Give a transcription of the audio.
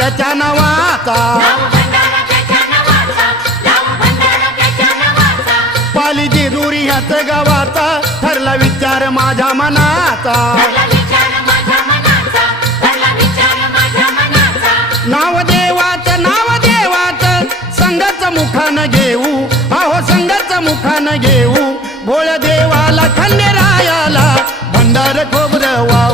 त्याच्या नावाचा पाली जेजुरी ह्याच गावाचा ठरला विचार माझ्या मनाचा नाव देवाचं संघाच मुखानं घेऊ अहो संघाच मुखानं घेऊ भोळ देवाला खंडेरायाला भंडार खोबरं वाहू